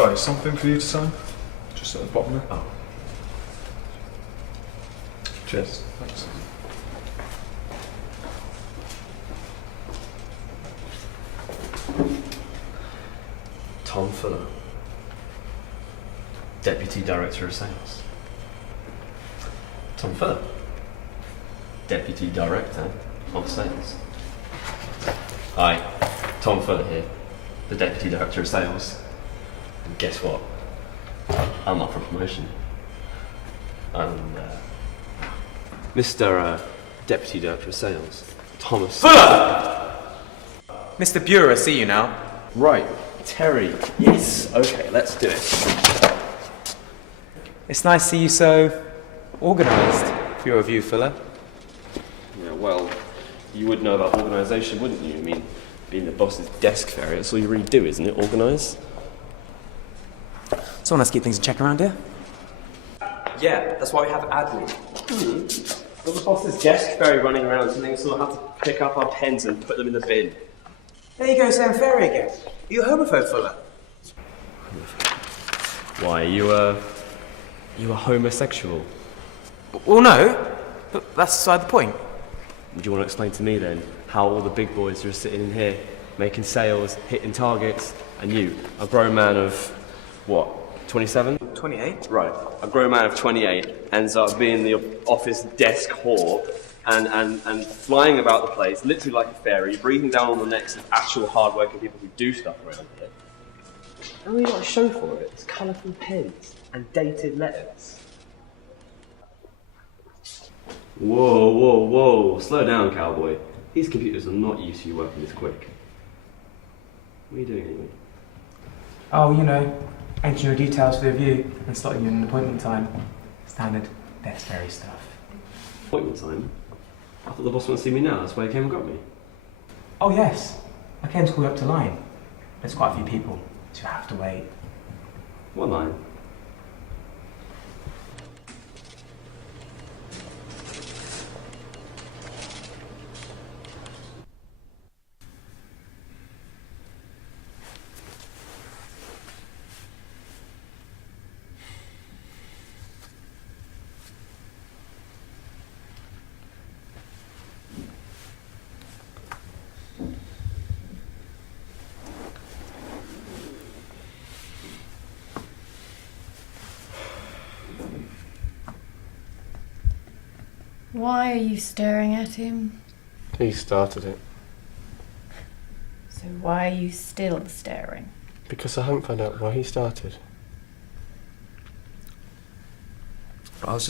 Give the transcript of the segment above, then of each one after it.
Sorry, something for you to sign? Just at the bottom there. Oh. Cheers. Thanks. Tom Fuller, Deputy Director of Sales. Tom Fuller, Deputy Director of Sales. Hi, Tom Fuller here, the Deputy Director of Sales. And guess what? I'm up for promotion. I'm Mr. Deputy Director of Sales, Thomas Fuller! Mr. Bureau, I see you now. Right, Terry. Yes. Okay, let's do it. It's nice to see you so organised for your review, Fuller. Yeah, well, you would know about organisation, wouldn't you? I mean, being the boss's desk fairy, that's all you really do, isn't it? Organise? Someone has to keep things in check around here. Yeah, that's why we have admin. Got the boss's desk fairy running around, so they sort of have to pick up our pens and put them in the bin. There you go, Sam Ferry again. Are you a homophobe, Fuller? Why, you a homosexual? Well, no, but that's beside the point. Would you want to explain to me then how all the big boys are sitting in here, making sales, hitting targets, and you, a grown man of, what, 27? 28. Right. A grown man of 28 ends up being the office desk whore and flying about the place, literally like a fairy, breathing down on the necks of actual hard-working people who do stuff around here. And we got a show for it. It's colourful pens and dated letters. Whoa, whoa, whoa. Slow down, cowboy. These computers are not used to you working this quick. What are you doing anyway? Oh, you know, entering your details for the review and slotting you in an appointment time. Standard desk fairy stuff. Appointment time? I thought the boss wouldn't see me now. That's why he came and got me. Oh, yes. I came to call you up to line. There's quite a few people, so you have to wait. What line? Why are you staring at him? He started it. So why are you still staring? Because I haven't found out why he started. I was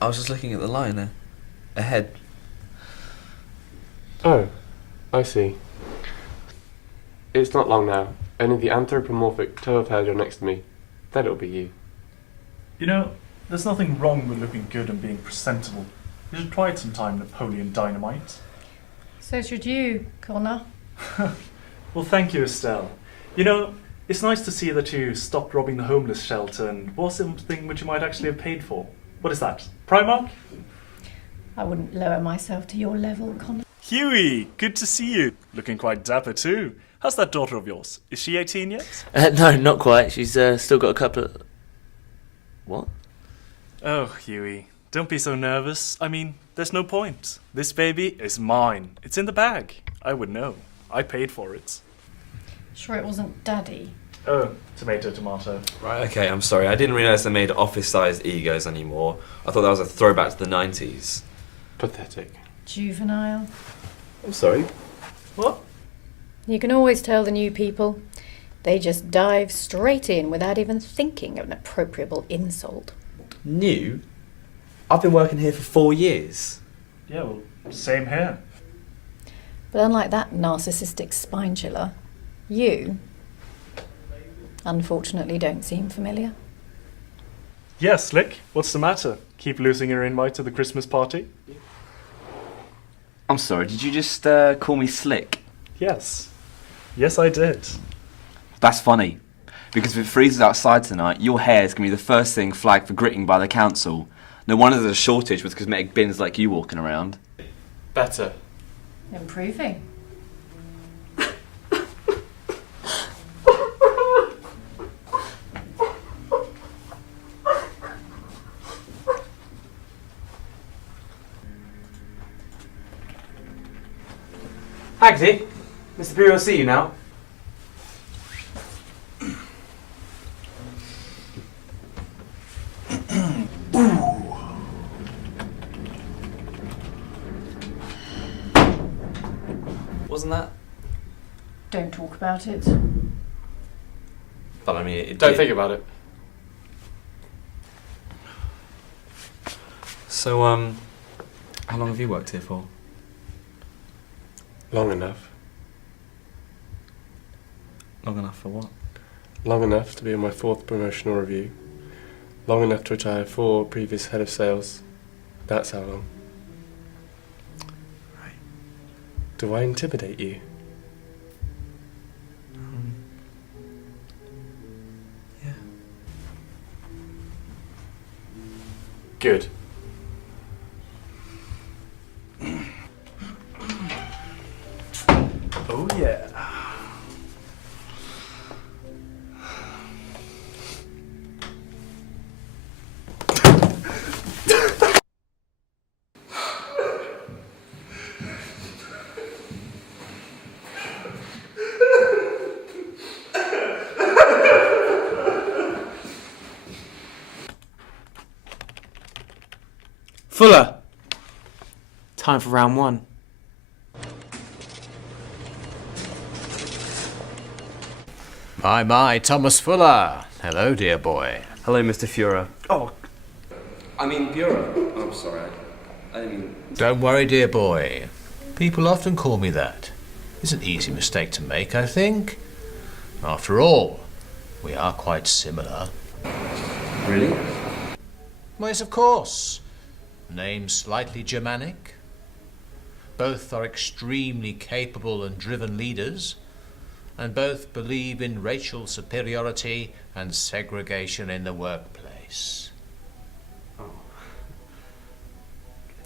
just looking at the line there. Ahead. Oh, I see. It's not long now. Only the anthropomorphic toe of hair next to me. Then it'll be you. You know, there's nothing wrong with looking good and being presentable. You should try it sometime, Napoleon Dynamite. So should you, Connor. Well, thank you, Estelle. You know, it's nice to see that you stopped robbing the homeless shelter and bought something which you might actually have paid for. What is that? Primark? I wouldn't lower myself to your level, Connor. Huey, good to see you. Looking quite dapper too. How's that daughter of yours? Is she 18 yet? No, not quite. She's still got a couple of... What? Oh, Huey, don't be so nervous. I mean, there's no point. This baby is mine. It's in the bag. I would know. I paid for it. Sure it wasn't Daddy? Oh, tomato, tomato. Right, okay, I'm sorry. I didn't realise they made office-sized egos anymore. I thought that was a throwback to the 90s. Pathetic. Juvenile. I'm sorry? What? You can always tell the new people. They just dive straight in without even thinking of an appropriable insult. New? I've been working here for 4 years. Yeah, well, same here. But unlike that narcissistic spine chiller, you, unfortunately, don't seem familiar. Yeah, Slick, what's the matter? Keep losing your invite to the Christmas party? I'm sorry, did you just call me Slick? Yes. Yes, I did. That's funny, because if it freezes outside tonight, your hair is going to be the first thing flagged for gritting by the council. No wonder there's a shortage with cosmetic bins like you walking around. Better. Improving. Hagsy, Mr. Pugh will see you now. Wasn't that? Don't talk about it. But I mean, it Don't did. think about it. So, how long have you worked here for? Long enough. Long enough for what? Long enough to be on my 4th promotional review. Long enough to retire 4 previous head of sales. That's how long. Right. Do I intimidate you? Yeah. Good. Oh yeah. Fuller! Time for round 1. My, Thomas Fuller. Hello, dear boy. Hello, Mr. Fuhrer. Oh, I mean Bureau. Oh, I'm sorry. I didn't mean... Don't worry, dear boy. People often call me that. It's an easy mistake to make, I think. After all, we are quite similar. Really? Well, yes, of course. Names slightly Germanic. Both are extremely capable and driven leaders, and both believe in racial superiority and segregation in the workplace. Oh.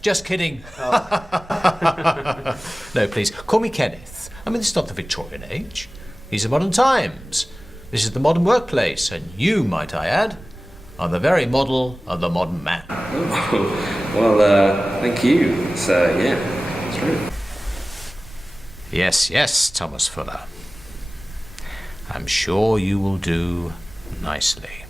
Just kidding. No, please, call me Kenneth. I mean, this is not the Victorian age. These are modern times. This is the modern workplace, and you, might I add, are the very model of the modern man. Oh, well, thank you. It's, yeah, it's true. Yes, Thomas Fuller. I'm sure you will do nicely.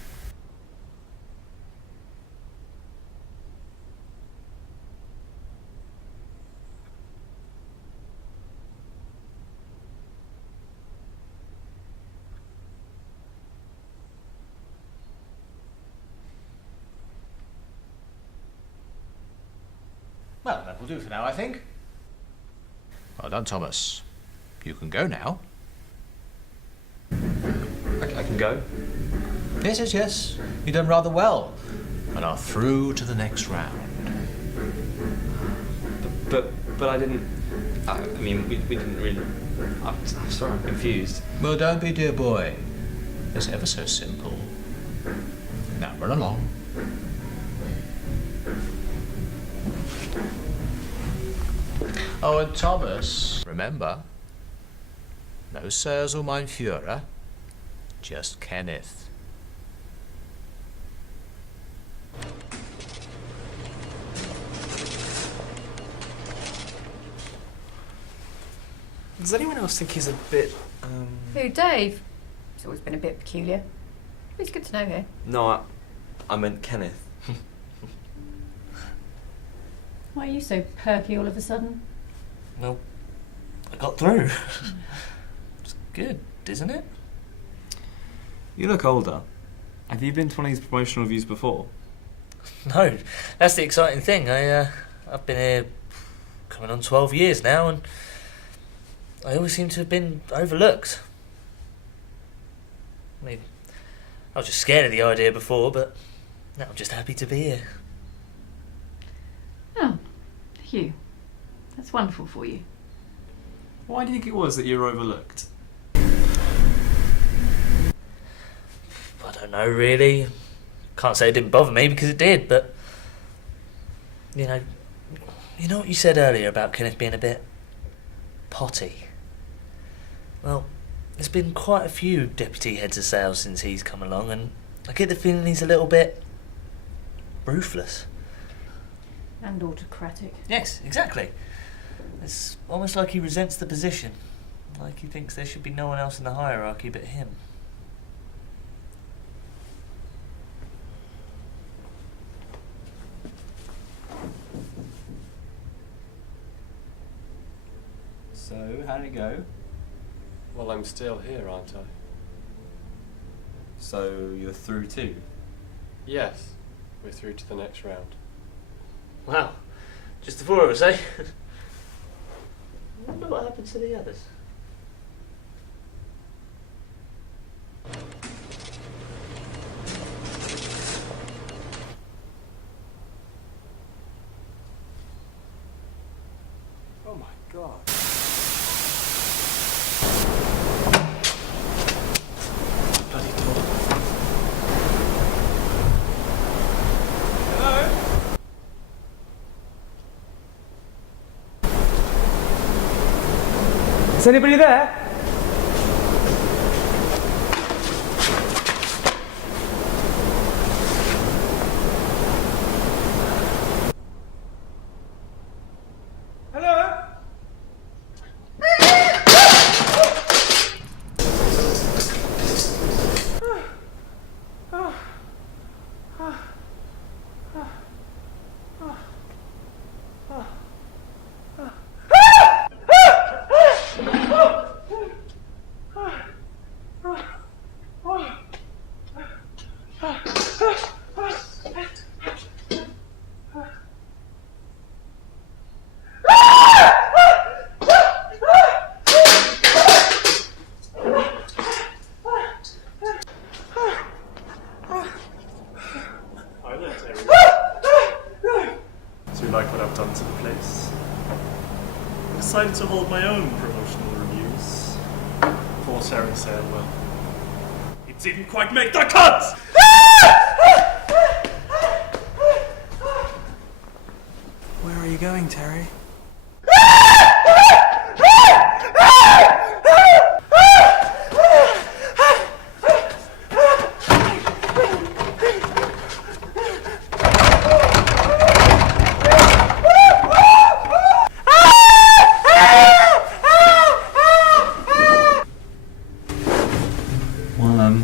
Well, that will do for now, I think. Well done, Thomas. You can go now. I can go. Yes. You've done rather well, and are through to the next round. But I didn't. I mean, we didn't really. I'm sorry, I'm confused. Well, don't be, dear boy. It's ever so simple. Now run along. Oh, and Thomas, remember, no Sirs or mein Führer, just Kenneth. Does anyone else think he's a bit? Who, Dave? He's always been a bit peculiar. It's good to know here. No, I meant Kenneth. Why are you so perky all of a sudden? Well, I got through. It's good, isn't it? You look older. Have you been to one of these promotional reviews before? No, that's the exciting thing. I've been here coming on 12 years now, and I always seem to have been overlooked. I mean, I was just scared of the idea before, but now I'm just happy to be here. Oh, Hugh. That's wonderful for you. Why do you think it was that you were overlooked? I don't know, really. Can't say it didn't bother me, because it did, but... You know what you said earlier about Kenneth being a bit potty? Well, there's been quite a few deputy heads of sales since he's come along, and I get the feeling he's a little bit ruthless. And autocratic. Yes, exactly. It's almost like he resents the position. Like he thinks there should be no one else in the hierarchy but him. So, how did it go? Well, I'm still here, aren't I? So, you're through too? Yes, we're through to the next round. Wow, just the four of us, eh? I wonder what happened to the others. Oh my god. Bloody door. Is anybody there? Hello? Hi there, Terry. Do you like what I've done to the place? I decided to hold my own promotional reviews. Poor Terry said, well, it didn't quite make the cut! Where are you going, Terry? Well,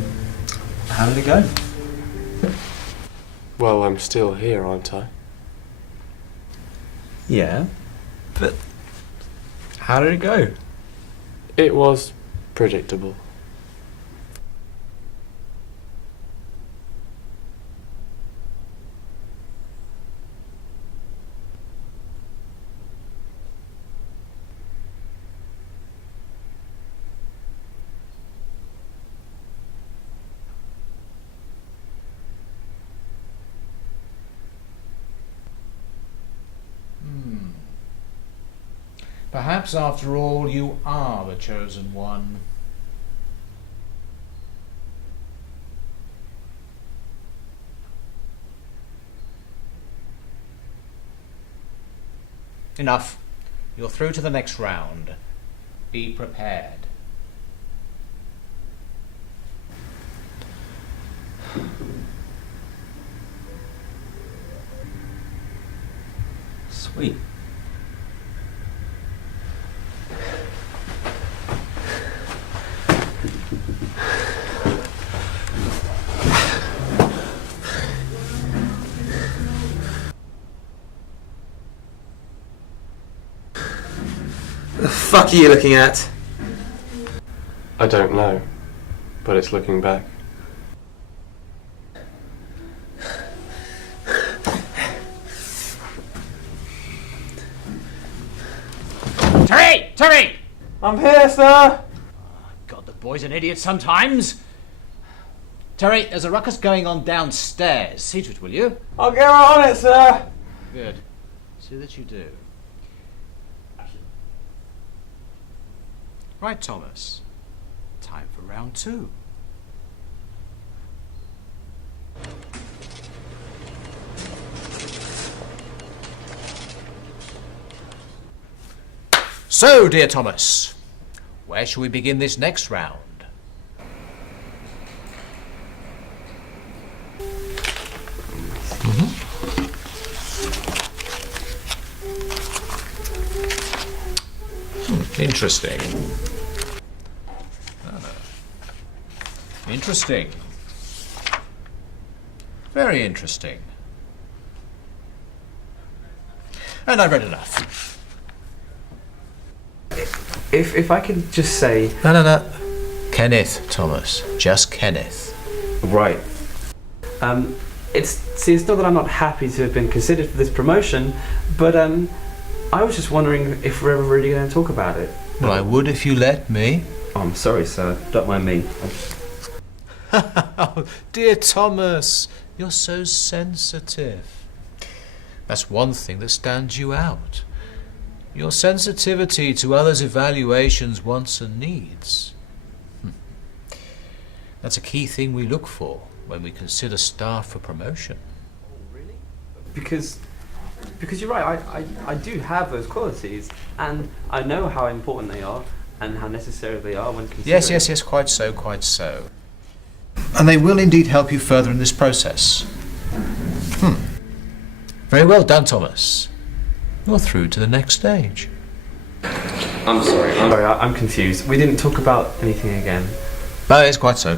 how did it go? Well, I'm still here, aren't I? Yeah, but how did it go? It was predictable. Perhaps, after all, you are the chosen one. Enough. You're through to the next round. Be prepared. Sweet. The fuck are you looking at? I don't know, but it's looking back. Terry! Terry! I'm here, sir! God, the boy's an idiot sometimes. Terry, there's a ruckus going on downstairs. See to it, will you? I'll get right on it, sir! Good. See that you do. Right, Thomas. Time for round two. So, dear Thomas, where shall we begin this next round? Interesting. Interesting. Very interesting. And I've read enough. If I could just say... No. Kenneth, Thomas. Just Kenneth. Right. It's not that I'm not happy to have been considered for this promotion, but I was just wondering if we're ever really going to talk about it. Well, I would if you let me. Oh, I'm sorry, sir. Don't mind me. Oh, dear Thomas, you're so sensitive. That's one thing that stands you out. Your sensitivity to others' evaluations, wants and needs. That's a key thing we look for when we consider staff for promotion. Really? Because you're right, I do have those qualities, and I know how important they are and how necessary they are when considering... Yes, quite so. And they will indeed help you further in this process. Very well done, Thomas. You're through to the next stage. I'm sorry, I'm confused. We didn't talk about anything again. But it's quite so.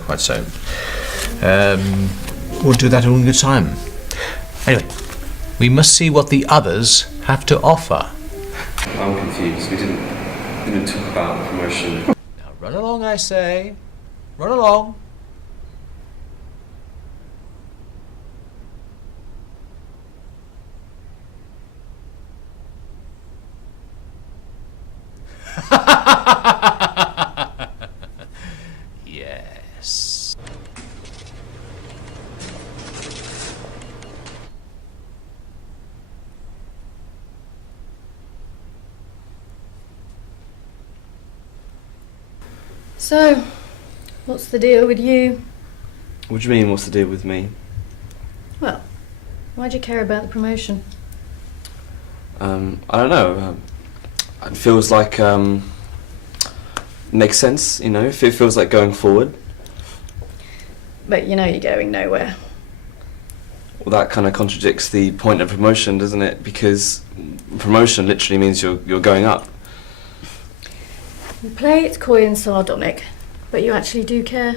We'll do that all in good time. Anyway, we must see what the others have to offer. I'm confused. We didn't talk about the promotion. Now run along, I say. Run along. Yes. So, what's the deal with you? What do you mean, what's the deal with me? Well, why do you care about the promotion? I don't know. It feels like, makes sense, you know, if it feels like going forward. But you know you're going nowhere. Well, that kind of contradicts the point of promotion, doesn't it? Because promotion literally means you're going up. You play it coy and sardonic, but you actually do care.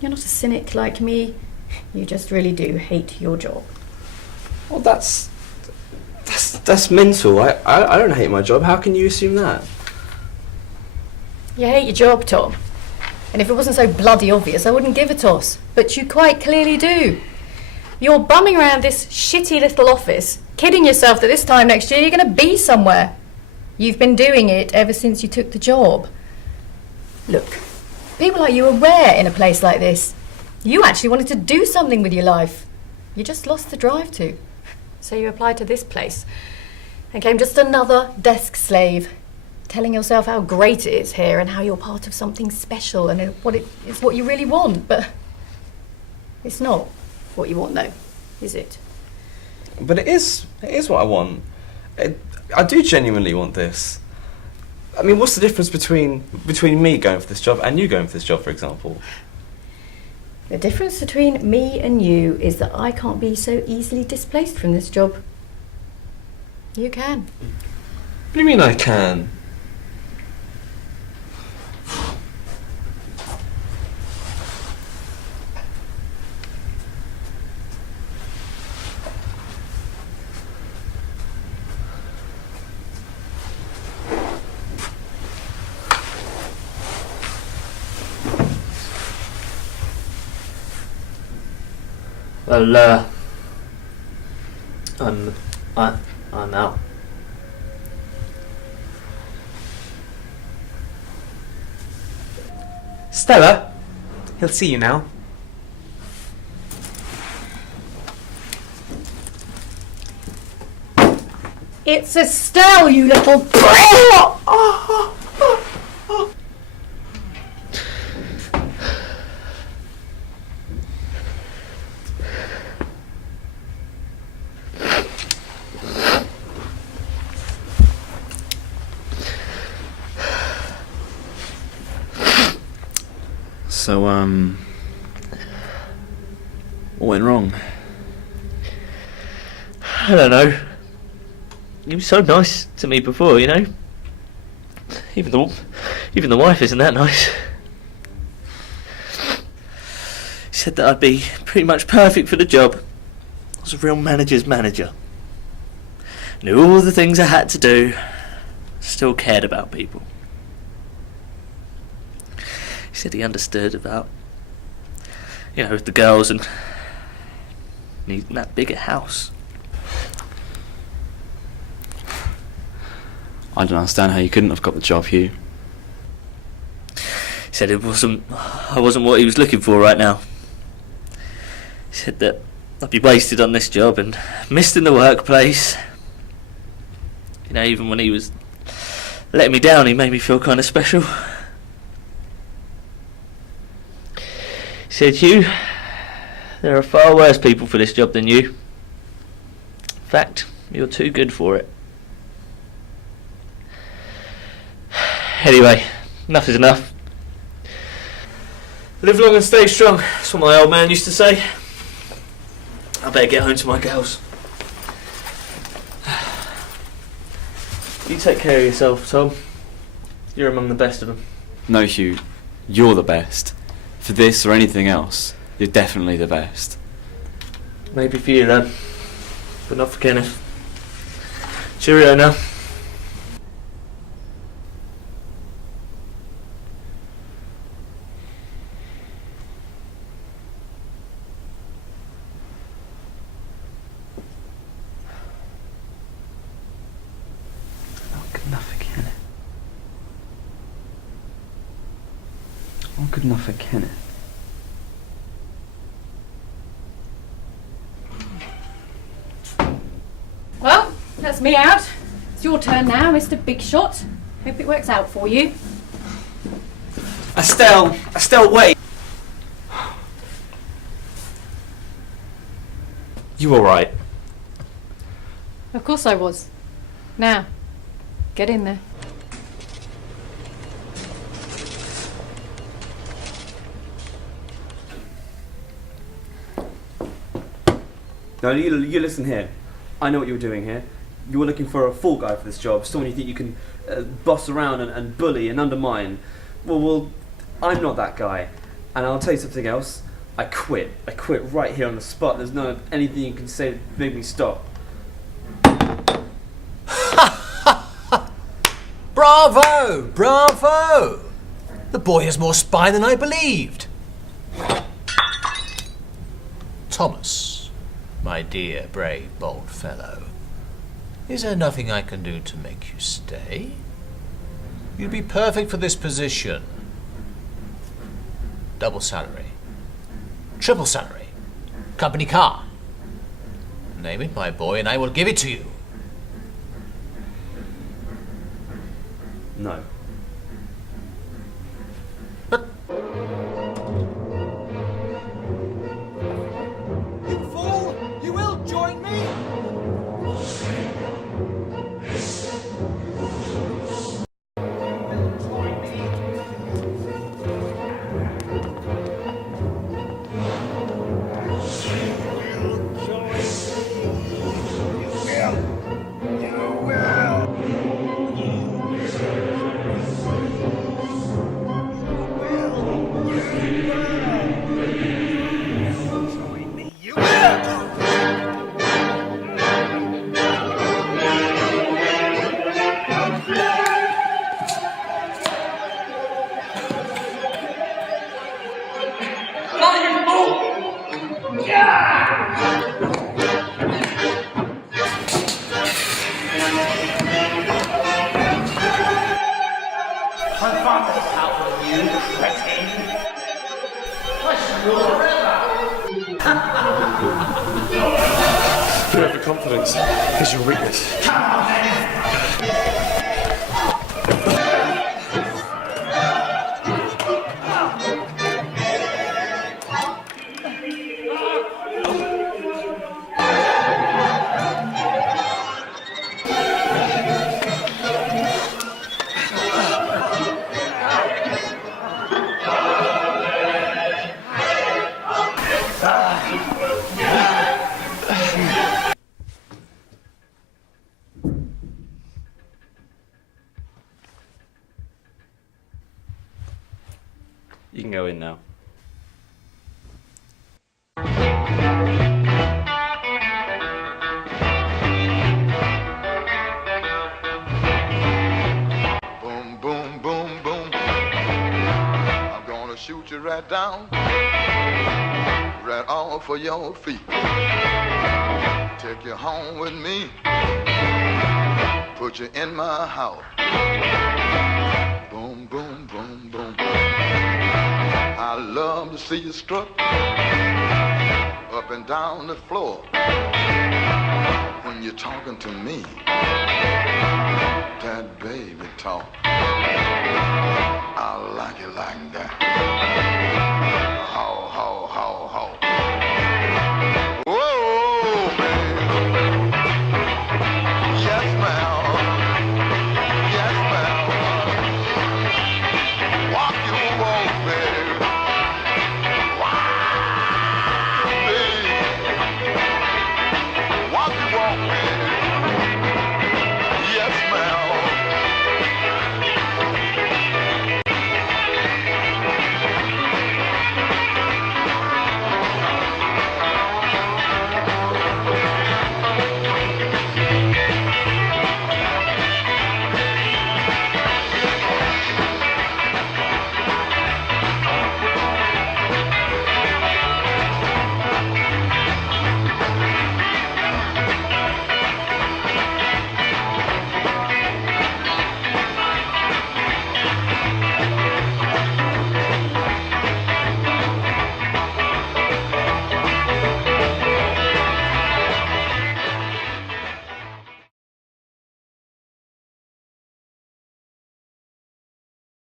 You're not a cynic like me. You just really do hate your job. Well, that's mental. I don't hate my job. How can you assume that? You hate your job, Tom. And if it wasn't so bloody obvious, I wouldn't give a toss. But you quite clearly do. You're bumming around this shitty little office, kidding yourself that this time next year you're going to be somewhere. You've been doing it ever since you took the job. Look, people like you are rare in a place like this. You actually wanted to do something with your life. You just lost the drive to. So you applied to this place and became just another desk slave, telling yourself how great it is here and how you're part of something special and it's what you really want. But it's not what you want, though, is it? But it is what I want. I do genuinely want this. I mean, what's the difference between me going for this job and you going for this job, for example? The difference between me and you is that I can't be so easily displaced from this job. You can. What do you mean I can? Well, I'm out. Stella, he'll see you now. It's Estelle, you little... So, what went wrong? I don't know. You were so nice to me before, you know? Even the wife isn't that nice. He said that I'd be pretty much perfect for the job. I was a real manager's manager. Knew all the things I had to do. Still cared about people. He said he understood about, the girls and needing that bigger house. I don't understand how you couldn't have got the job, Hugh. He said I wasn't what he was looking for right now. He said that I'd be wasted on this job and missed in the workplace. Even when he was letting me down, he made me feel kind of special. He said, Hugh, there are far worse people for this job than you. In fact, you're too good for it. Anyway, enough is enough. Live long and stay strong. That's what my old man used to say. I better get home to my girls. You take care of yourself, Tom. You're among the best of them. No, Hugh, you're the best. For this or anything else, you're definitely the best. Maybe for you, lad. But not for Kenneth. Cheerio now. Not good enough for Kenneth. Well, that's me out. It's your turn now, Mr. Big Shot. Hope it works out for you. Estelle, wait. You alright? Of course I was. Now, get in there. Now, you listen here. I know what you're doing here. You're looking for a fall guy for this job, someone you think you can boss around and bully and undermine. Well, I'm not that guy. And I'll tell you something else. I quit. I quit right here on the spot. There's no anything you can say to make me stop. Bravo! Bravo! The boy has more spine than I believed. Thomas, my dear, brave, bold fellow, is there nothing I can do to make you stay? You'd be perfect for this position. Double salary. Triple salary. Company car. Name it, my boy, and I will give it to you. No. But... You fool! You will join me! Overconfidence is your weakness. You can go in now. Boom, boom, boom, boom. I'm gonna shoot you right down, right off of your feet. Take you home with me, put you in my house. Boom, boom, boom, boom. I love to see you strut up and down the floor when you're talking to me. That baby talk, I like it like that.